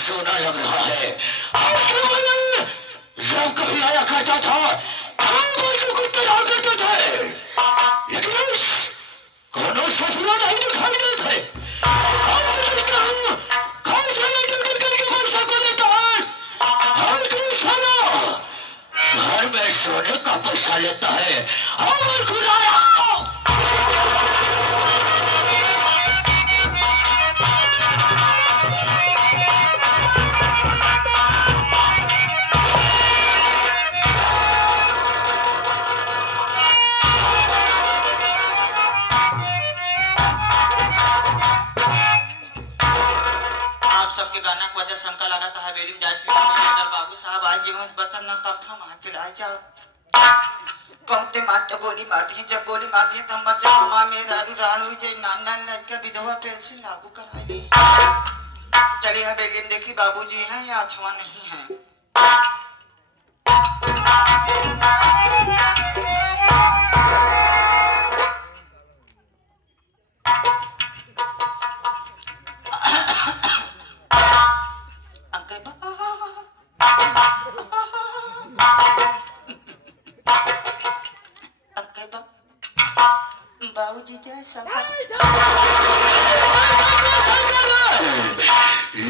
सोना लग रहा है। जब कभी आया करता था बाजू कुत्ते रहा करते थे, लेकिन कोनो ससुरा नहीं दिखाई देते। हम देखता हूँ घर से लेकर करके वर्षा को लेता है, हर कोई साला घर में सोने का पैसा लेता है। और खुदाया सबके गाना को वजह शंका लगाता है। बेलिम जायसी बाबू साहब आज जीवन बचन ना कब था मार के लाए जा पहुंचते मारते गोली मारती है। जब गोली मारती है तब बच्चा मां मेरा रान हुई जे नाना लड़का विधवा पेंशन लागू करा ली। चलिए है बेलिम देखी बाबूजी हैं या अथवा नहीं है। बाबूजी जय शंकर।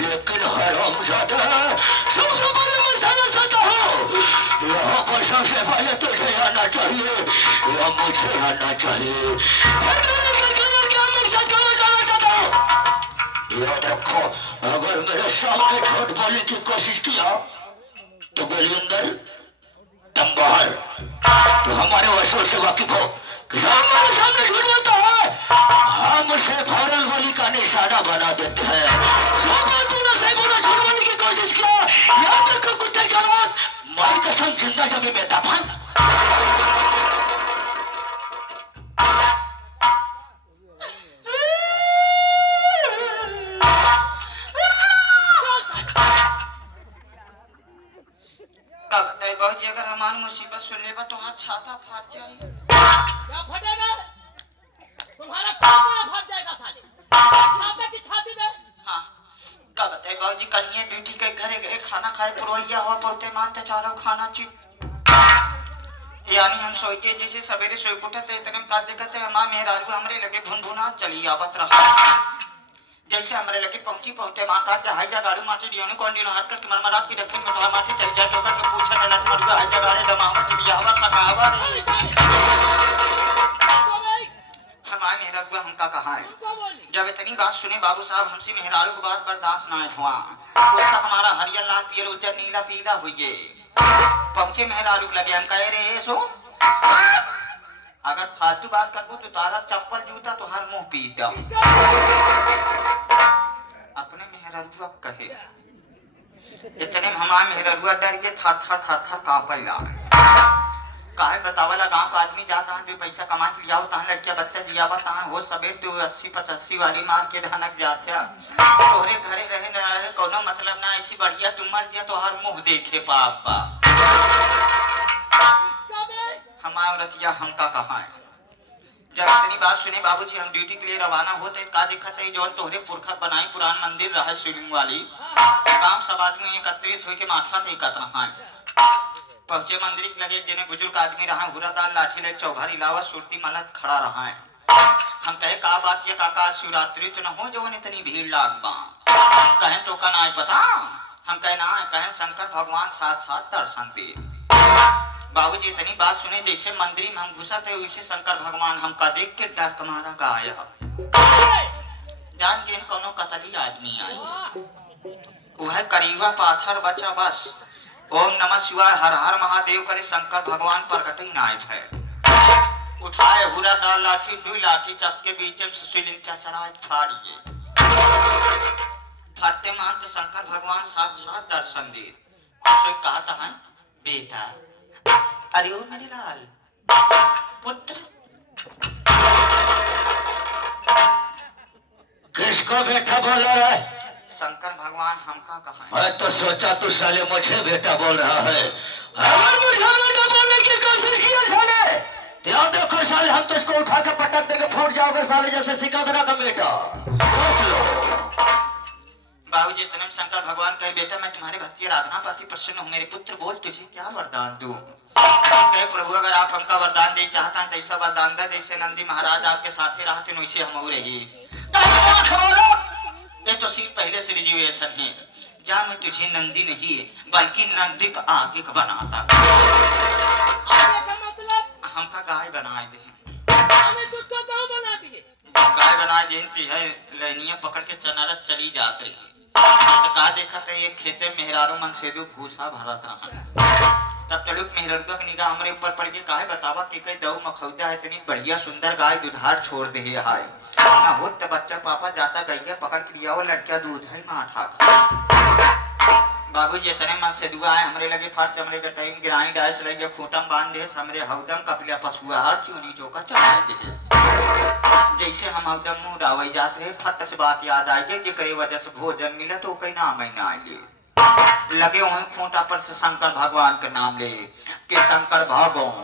लेकिन हरामजादा सबसे बड़े मसाला खाता हो। यहाँ पर सबसे पहले तुझे आना चाहिए या मुझे आना चाहिए। याद रखो, अगर मेरे सामने झूठ बोलने की कोशिश किया तो गोली अंदर दम बाहर। तो हमारे वसूल से वाकिफ हो, हमारे सामने झूठ बोलता है, हम उसे फौरन गोली का निशाना बना देते हैं। झूठ बोलने की कोशिश किया, यहाँ तक कुत्ते के रात माई कसम जिंदा जमी में दफन। बाबूजी अगर हमारी मुसीबत सुन ले तो हाथ छाता फाट जाएगा। क्या फटेगा? तुम्हारा कपड़ा फट जाएगा साले। छाता की छाती में। हाँ, क्या बताए बाबूजी कन्या ड्यूटी के घरे गए खाना खाए पुरवैया हो बहुते मानते चारों खाना चित। यानी हम सोई के जैसे सवेरे सोई उठते इतने में का देखते हमां मेहरारू हमरे लगे भुनभुना चली आवत रहा। जैसे हमारे लगे पहुंचे माता के हाई जा गाड़ी माथे दियोने कौन दिनो हाथ करके मरमरात की रखे में तो माथे चल जाए तो का पूछे में लत मर गया हाई जा गाड़ी दमावा की बियाहवा कटावा रे। हमारे मेहरारू हमका कहा है। जब इतनी बात सुने बाबू साहब हमसे मेहरारू की बात बर्दाश्त ना हुआ। उसका हमारा हरियर लाल पियर उज्जर नीला पीला हुई। पहुंचे मेहरारू लगे हम कहे रे सो अगर फालतू बात करबो तो तारा चप्पल जूता तो हर मुंह पीट। अपने मेहरारू कहे इतने हमारा मेहरारू डर के थर कांपला। काहे बतावला गांव का आदमी जाता है जो पैसा कमा के लिया होता है लड़किया बच्चा जियावा ता वो सबेर तो 80-85 वाली मार के धनक जाते तोहरे घरे रहे न रहे कोनो मतलब ना। ऐसी बढ़िया तुम मर जा तो हर मुंह देखे पाप बा। हमारा रतिया हमका कहा है। जब इतनी बात सुनी बाबूजी हम ड्यूटी के लिए रवाना होते का दिक्कत है जो तोहरे पुरखा बनाई पुरान मंदिर रहा शिवलिंग वाली गांव सब आदमी एकत्रित होके माथा से कत रहा है। पहुंचे मंदिर लगे जिन्हें बुजुर्ग आदमी रहा हुरादार लाठी ले चौघर इलावा सुरती मलक खड़ा रहा है। हम कहे का बात ये काका शिवरात्रि तो न हो जो इतनी भीड़ लाग बा कहे तो का ना पता। हम कहे ना कहे शंकर भगवान साथ साथ दर्शन दे। बाबूजी इतनी बात सुने जैसे मंदिर में हम घुसा थे वैसे शंकर भगवान हमका देख के डर कमारा गाया जान के कोनो कतली आदमी आए। वह करीबा पाथर बचा बस ओम नमः शिवाय हर हर महादेव करे शंकर भगवान प्रकट ही नायक है। उठाए हुरा डाल लाठी दुई लाठी चक के बीच में शिवलिंग चढ़ाए फाड़िए फटते मान तो शंकर भगवान साक्षात दर्शन दे। कहता है बेटा अरे ओ मेरे लाल पुत्र किसको बेटा बोला है? शंकर भगवान हमका कहा है। मैं तो सोचा तू साले मुझे बेटा बोल रहा है। अगर मुझे बेटा बोलने की कोशिश किया साले तो देखो साले हम तो इसको उठा के पटक देके फूट जाओगे साले जैसे सिकंदरा का बेटा। सोच लो। बाबूजी इतने में शंकर भगवान कहे बेटा मैं तुम्हारे भक्ति आराधना पाती प्रसन्न हूँ मेरे पुत्र बोल तुझे क्या वरदान दूं। कहे प्रभु अगर आप हमका वरदान दे चाहता हैं तो ऐसा वरदान दे जैसे नंदी महाराज आपके साथ ही रहते वैसे हम रही। ये तो सिर्फ पहले से रिजर्वेशन है जा मैं तुझे नंदी नहीं बल्कि नंदी का आगे का बनाता आगे का मतलब हमका गाय बनाए दे। हमें तुझको गाँव बना दिए। गाय बनाए देती है लैनिया पकड़ के चनारत चली जात रही तो का देखा तो ये खेते मेहरारू मन से जो भूसा भरा था तब तलुक मेहरारू की निगाह हमारे ऊपर पड़ गई काहे बतावा कि कई दऊ मखौदा है इतनी बढ़िया सुंदर गाय दुधार छोड़ दे हाय ना हो तो बच्चा पापा जाता गई पकड़ के लिया वो लड़का दूध है माठा बाबूजी इतने मन से दुआ है हमरे लगे फर्श हमरे के टाइम गिराई डायस लगे खूंटम बांध दे हमरे हौदम कपलिया पशुआ हर चूनी चोकर चढ़ा दे जैसे हम हौदम मुंह डावई जात रहे फट से बात याद आ गई जेकरे वजह से भोजन मिला तो कहीं ना महीना आए लगे हुए खूंटा पर से शंकर भगवान का नाम ले के शंकर भगवान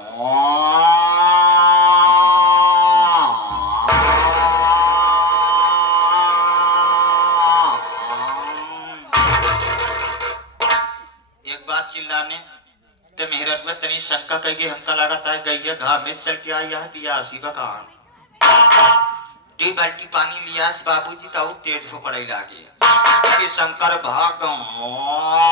चिल्लाने तो मेहरत तनी शंका कह गई हमका लगाता है गैया घाव में चल के आई है दिया सी बकान दी बाल्टी पानी लिया बाबूजी का तेज हो पड़े लागे कि शंकर भगवान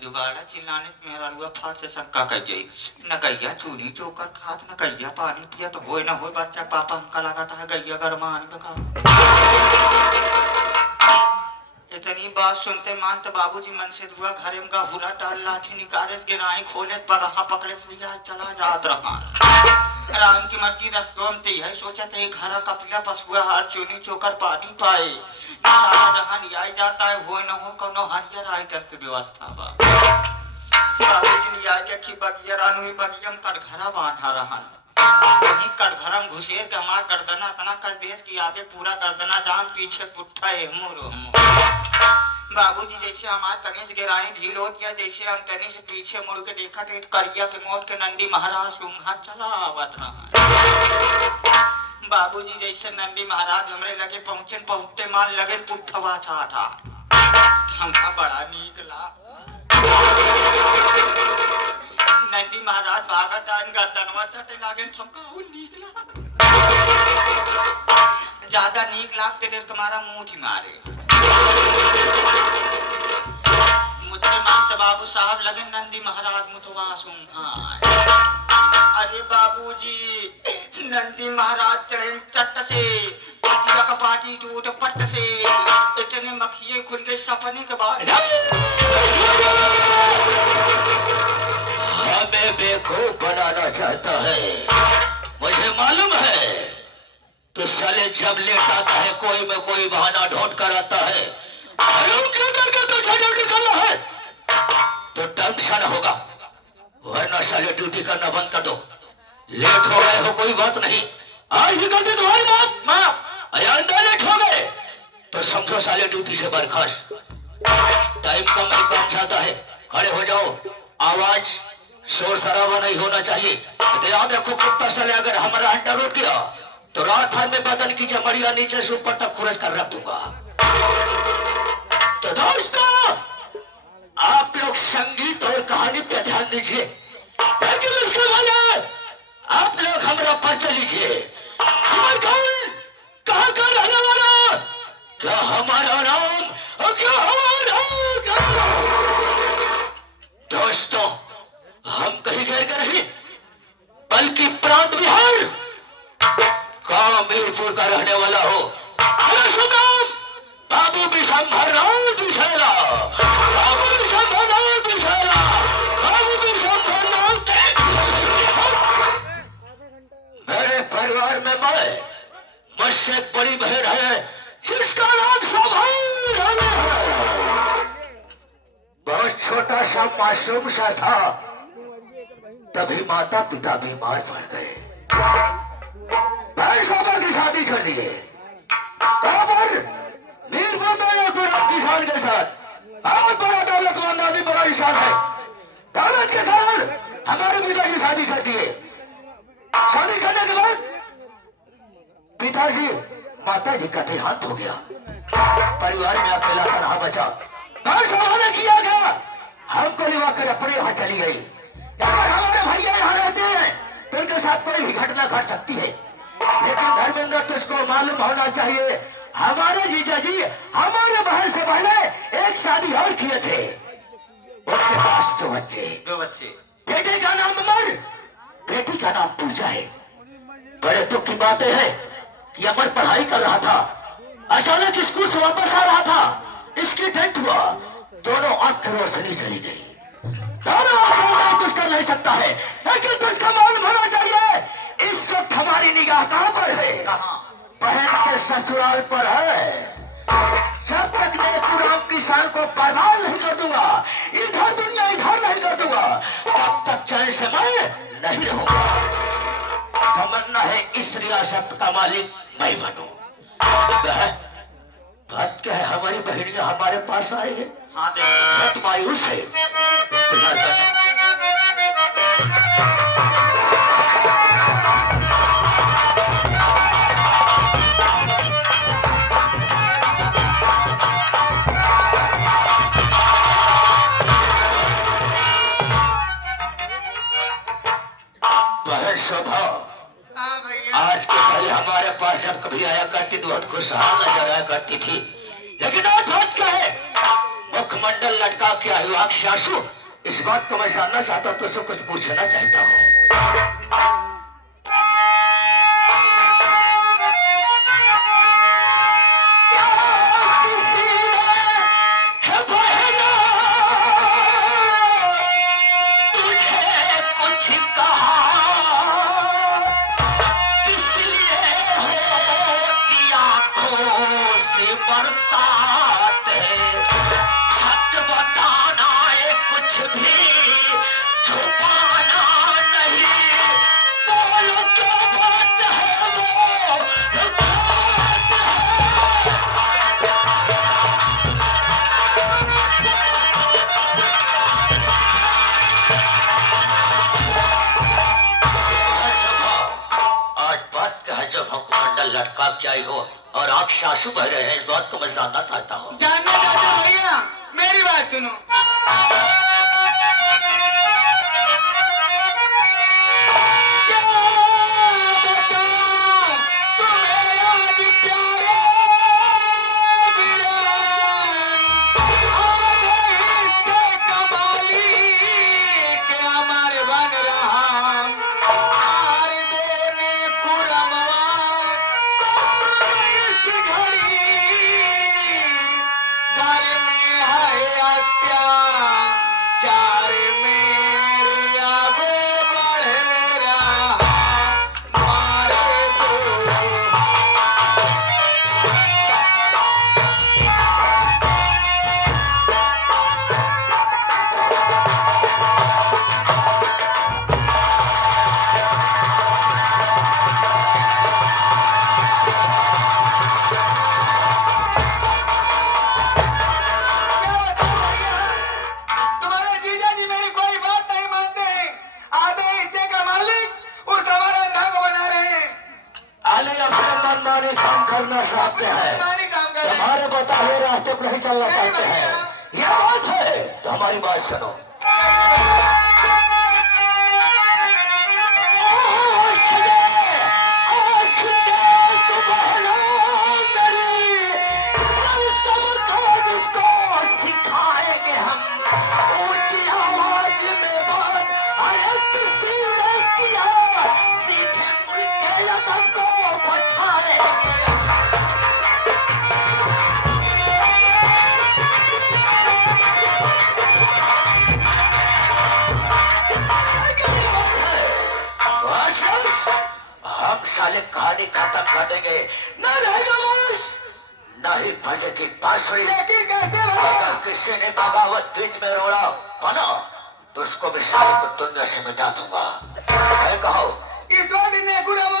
दोबारा चिल्लाने मेरा हुआ फाट से शंका कर गई न गैया चूनी चोकर खात न गैया पानी पिया तो होए न होए बच्चा पापा हमका लगाता है गैया गरमानी बका इतनी बात सुनते मान तो बाबूजी मन से दुआ घरे में हुरा टाल लाठी निकाले गिराई खोले पगहा पकड़े लिया चला जात रहा राम की मर्जी रस्तों में है सोचा थे घर कपिला पशुआ हर चूनी चोकर पानी पाए सारा जहां लिया जाता है हो न हो कोनो हरियर आइटम की व्यवस्था बा बाबूजी ने आगे की बगिया रानू बगियम कर घरा बांधा रहन वही कर घरम घुसेर के हमार गर्दना तना कर देश की आगे पूरा गर्दना जान पीछे पुट्ठा है मोर बाबूजी जैसे हमार तनीस गिराई ढील हो गया जैसे हम तनी से पीछे मुड़ के देखा तो करिया के मौत के नंदी महाराज सुंघा चला आवत रहा बाबूजी जैसे नंदी महाराज हमरे लगे पहुंचे पहुंचते मान लगे पुट्ठवा चाटा हमका बड़ा नीक ला नंदी महाराज भागत आन गर्दनवा चटे लागे हमका वो नीक ला ज्यादा नीक लागते देर तुम्हारा मुंह ही मारे मुझे मानते बाबू साहब लगे नंदी महाराज मुतवा सुंघा अरे बाबूजी नंदी महाराज चढ़े चट्ट से पाटिया का पाटी टूट पट्ट से इतने मखिए खुल गए सपने के बाद हमें बेवकूफ बनाना चाहता है मुझे मालूम है तो साले जब लेट आता है कोई में कोई बहाना ढूंढ कर आता है निकलना है तो टेंशन होगा वरना साले ड्यूटी करना बंद कर दो लेट हो गए हो कोई बात नहीं आज निकलते तुम्हारी माँ अयांदा लेट हो गए तो समझो साले ड्यूटी से बर्खास्त टाइम कम है काम चाहता है खड़े हो जाओ आवाज शोर शराबा नहीं होना चाहिए तो याद रखो कुत्ता साले अगर हमारा अंडा रोट गया तो रात भर में बदन की चमड़िया नीचे से ऊपर तक खुरच कर रख दूंगा। तो दोस्तों आप लोग संगीत और कहानी पे ध्यान दीजिए लेकिन इसके वाले आप लोग हमारा परिचय लीजिए हमारे कहाँ का रहने वाला क्या हमारा नाम और क्या हमारा दोस्तों हम कहीं गए के नहीं बल्कि प्रांत बिहार मीरपुर का रहने वाला हो बाबू बिशंभर राव दुशैला बाबू बिशंभर राव दुशैला बाबू बिशंभर राव मेरे परिवार में मैं मुझसे एक बड़ी बहन है जिसका नाम शोभा है बहुत छोटा सा मासूम सा था तभी माता पिता बीमार पड़ गए शोभा की शादी कर दी है कहां पर मीरपुर में किसान के साथ बहुत बड़ा दौलतमंद आदमी बड़ा ईशान है दौलत के कारण हमारे पिताजी शादी कर दिए। शादी करने के बाद पिताजी माताजी का देहांत हो गया। परिवार में अकेला तनहा बचा। हवाले किया गया, हमको लिवाकर अपने यहाँ चली गई। अगर हमारे भैया यहाँ रहते हैं तो उनके साथ कोई भी घटना घट सकती है। लेकिन धर्मेंद्र, तुझको मालूम होना चाहिए, हमारे जीजा जी हमारे बहन से पहले एक शादी और किए थे। उनके पास 2 बच्चे। 2 बच्चे। बेटे का नाम अमर, बेटी का नाम पूजा है। बड़े दुख की बातें हैं कि अमर पढ़ाई कर रहा था, अचानक स्कूल से वापस आ रहा था, इसकी डेथ हुआ। दोनों आंख की रोशनी चली गई। दोनों आंखों कुछ कर नहीं सकता है, लेकिन तुझको मालूम होना चाहिए इस वक्त हमारी निगाह कहां पर है? कहाँ? बहन के ससुराल पर है। जब तक मैं राम की शान को बर्बाद नहीं कर दूंगा, इधर दुनिया इधर नहीं कर दूंगा, तब तक चैन से मैं नहीं रहूंगा। तमन्ना है इस रियासत का मालिक मैं बनूं। बात क्या है, हमारी बहनियां हमारे पास आई है। हाँ बहुत मायूस है। इंतजार करना। बहन शोभा, हाँ भैया। आज के पहले हमारे पास जब कभी आया करती तो बहुत खुशहाल नजर आया करती थी, लेकिन आज बात क्या है? मुखमंडल लटका के आयुवाक शाशु, इस बात को मैं जानना चाहता हूँ, तुझसे कुछ पूछना चाहता हूँ। लटका के आई हो और आंख सासू बह रहे हैं, इस बात को मैं जानना चाहता हूँ। जानना चाहते हो भैया? मेरी बात सुनो। करना चाहते हैं, तुम्हारे बताए रास्ते पर नहीं चलना चाहते हैं, यह बात है तो हमारी बात सुनो। सिखाएंगे हम ऊंची आवाज में बात, सीधे मुल्के लदम को पठाएंगे। हम साले कहानी खत्म कर देंगे, न रहेगा वंश, न ही बजेगी बांसुरी। लेकिन कैसे होगा? किसी ने बगावत बीच में रोड़ा बना तो उसको भी साले को दुनिया से मिटा दूंगा। कहो इस वक्त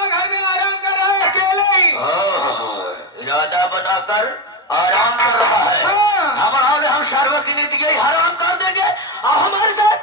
घर में आराम कर रहा है अकेले ही। इरादा बनाकर आराम कर रहा है। हाँ। हम सार्वजनिक हराम कर देंगे और हमारे साथ